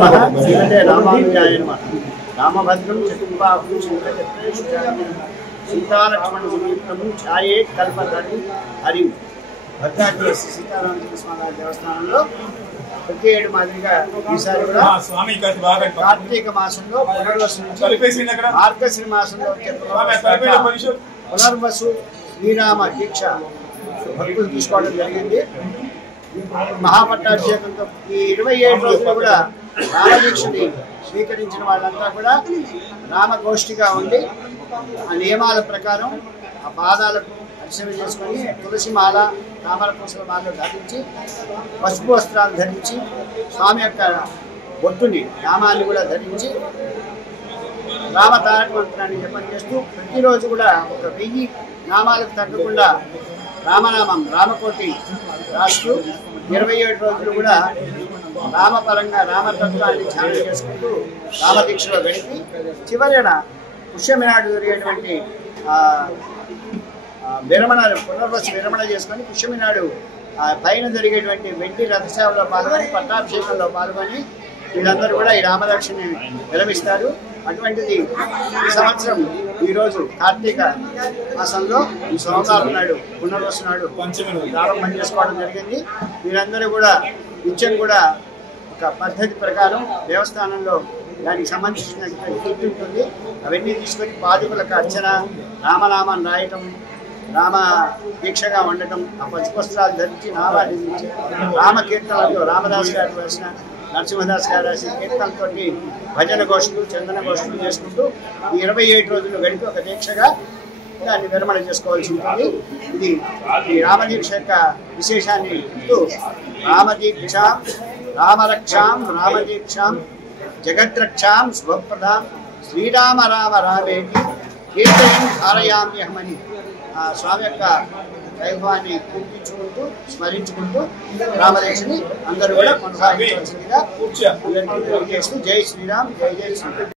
रामानुजाय नमः। रामभद्रं चतुर्बाहुं सीतालक्ष्मण संयुक्तं ఛాయే కల్పతరు హరి భద్రాద్రి సీతారామచంద్ర స్వామి దేవస్థానంలో ప్రతి ఏడు మాదిరిగా ఈసారి కూడా కార్తీక మాసంలో పునర్వసు మార్గశిర మాసంలో పునర్వసు శ్రీరామ దీక్ష భక్తులు తీసుకోవడం జరిగింది. మహాపట్టాభిషేకంతో ఈ 27 రోజులు కూడా రామదీక్షని స్వీకరించిన వాళ్ళంతా కూడా రామగోష్ఠిగా ఉండి ఆ నియమాల ప్రకారం ఆ పాదాలకు అర్చన చేసుకొని తులసి మాల తామర పూసల మాల ధరించి పసుపు వస్త్రాలు ధరించి స్వామి యొక్క బొట్టుని నామాన్ని కూడా ధరించి రామ తారక మంత్రాన్ని జపం చేస్తూ ప్రతిరోజు కూడా ఒక 1000 నామాలకు తగ్గకుండా రామనామం రామకోటి రాస్తూ 27 రోజులు కూడా రామపరంగా రామతత్వాన్ని ధ్యానం చేసుకుంటూ రామదీక్షలో గడిపి చివరిన పుష్యమి నాడు జరిగేటువంటి విరమణ పునర్వసు విరమణ చేసుకొని పుష్యమి నాడు పైన జరిగేటువంటి వెండి రథసేవలో పాల్గొని పట్టాభిషేకంలో పాల్గొని వీళ్ళందరూ కూడా ఈ రామదక్షిణి విరమిస్తారు. అటువంటిది ఈ సంవత్సరం ఈరోజు కార్తీక మాసంలో ఈ సోమవారం నాడు పునర్వసు నాడు ప్రారంభం చేసుకోవడం జరిగింది. వీళ్ళందరూ కూడా నిత్యం కూడా ఒక పద్ధతి ప్రకారం దేవస్థానంలో దానికి సంబంధించిన కిట్ ఉంటుంది. అవన్నీ తీసుకొని పాదుకులకు అర్చన రామనామాన్ని రాయటం రామ దీక్షగా ఉండటం ఆ పసుపుస్త్రాలు ధరించి నామాలు ధరించి రామకీర్తనలతో రామదాస్ గారు రాసిన నరసింహదాస్ గారు రాసిన కీర్తనలతో భజన గోష్ఠులు చందన గోష్ఠులు చేసుకుంటూ ఈ 27 రోజులు గడిపి ఒక దీక్షగా దాన్ని విరమణ చేసుకోవాల్సి ఉంటుంది. ఇది ఈ రామదీక్ష యొక్క విశేషాన్ని ఇస్తూ రామదీక్షాం రామరక్షాం రామదీక్షాం జగద్రక్షాం శుభప్రదాం శ్రీరామ రామ రామేటి కీర్తనం ధారయామ్యహమని ఆ స్వామి యొక్క వైభవాన్ని కీర్తించుకుంటూ స్మరించుకుంటూ రామదీక్షని అందరూ కూడా కొనసాగించవలసిందిగా అందరికీ తెలియజేస్తూ జై శ్రీరామ్ జై జై శ్రీరామ్.